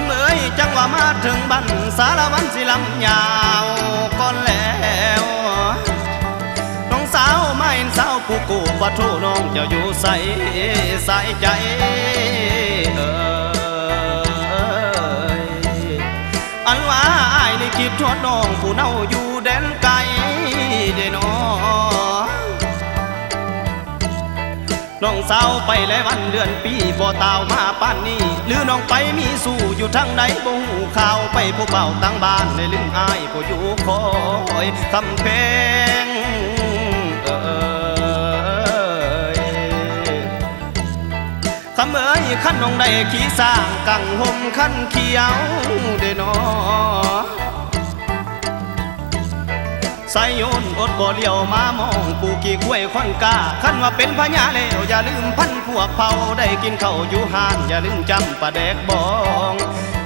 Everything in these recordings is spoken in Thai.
ำเอ๋ยจังว่ามาถึงบ้านสารวันสิลำยาวก่อนแล้วน้องสาวไม่เห็นสาวผู้กูปะทูน้องจะอยู่ใส่สายใจอันว่าอ้ายนี่คิดทอดน้องผู้เน่าอยู่แดนไกลเด้น้น้องสาวไปแล้ววันเดือนปีบ่ตาวมาป้านนี้หรือน้องไปมีสู่อยู่ทางใดบ่หูข่าวไปผู้เป่าตั้งบ้านในลืมอ้ายผู้อยู่คอยคำเพลงคำเอ๋ยขั้นน้องได้ขี่สร้างกังห่มขั้นเขียวเด้น้อสายโยนอดบ่เลี้ยวมามองปูกี่กล้วยควันกาขั้นว่าเป็นพญาแล้วอย่าลืมพันพวกเผาได้กินข้าวอยู่หานอย่าลืมจำปลาแดกบอง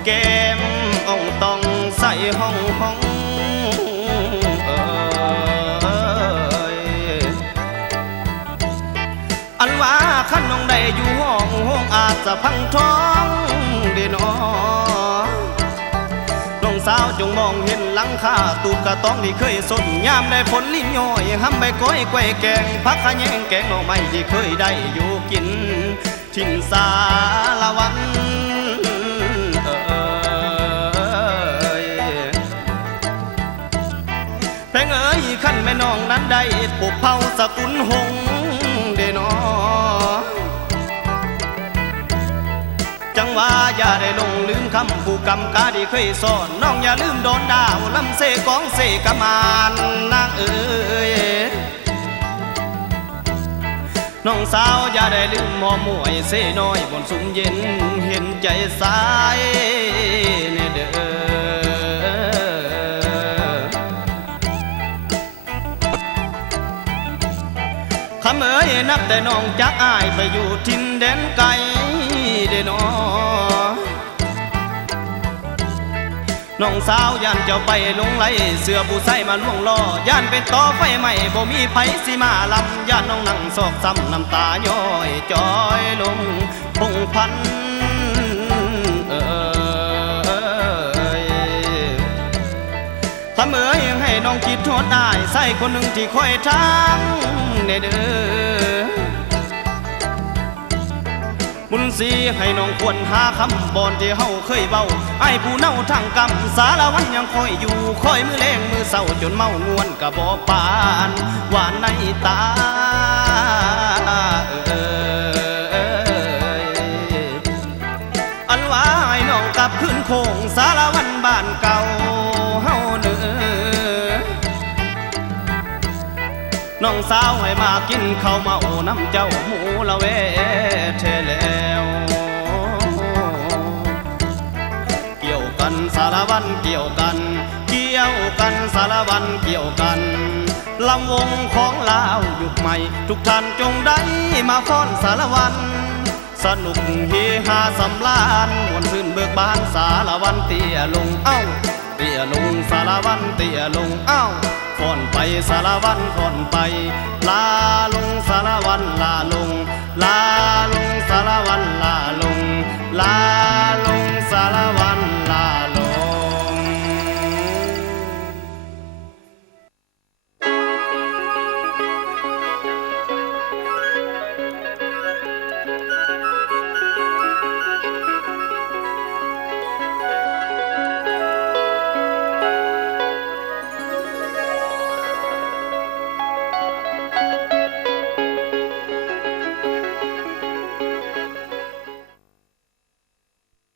แก้มอ่องต้องใส่ห้องอันว่าขั้นน้องได้อยู่ห้องอาจจะพังท้องเด้น้อน้องสาวจงมองเห็นหลังคาตูบกระต้องที่เคยสนยามได้ผลลิ้นย่อยห้ำใบก้อยแกวแกงพักขะแยงแกงหน่อไม้ที่เคยได้อยู่กินทิ้งสารวันเพลงเอ๋ยขั้นแม่น้องนั้นได้ปลูกเผาสกุลหงเด้น้อจังว่าอย่าได้ลงลืมคำผู้กำกาที่เคยสอนน้องอย่าลืมโดนดาวลำเสกองเสกมานนางเอ๋ยน้องสาวอย่าได้ลืมหมอมวยเสน้อยบนสุ่มเย็นเห็นใจสายเนเด้อคำเอ๋ยนับแต่น้องจากอ้ายไปอยู่ทินแดนไกลเด้น้อน้องสาวย่านเจ้าไปลงไหลเสือผู้ใส่มาล่วงล่อย่านเป็นต่อไฟใหม่บ่มีไผสิมาลำย่านน้องนั่งซอกซ้ำน้ำตาย้อยจอยลงพงพันคำเอ๋ยให้น้องคิดโทษได้ใส่คนหนึ่งที่คอยทางเด้อบุญสีให้น้องควรหาคำบอนที่เฮาเคยเบ้าไอ้ผู้เน่าทางกำสารวันยังคอยอยู่คอยมือแรงมือเศร้าจนเมางวนกะบ่ปานหวานในตาอันว่าให้น้องกลับขึ้นโคงสารวันบ้านเก่าเฮาเด้อน้องสาวให้มากินข้าวเมาน้ำเจ้าหมูละเวเทแล้วเกี่ยวกันสารวันเกี่ยวกันสารวันเกี่ยวกันลำวงของลาวยุคใหม่ทุกท่านจงได้มาฟ้อนสารวันสนุกเฮฮาสำราญมวนซื่นเบิกบานสารวันเตี้ยลงเอ้าเตี้ยลงสารวันเตี้ยลงเอ้าฟ้อนไปสารวันฟ้อนไปลาลงสารวันลาลงลาลงสารวันลาลงลาล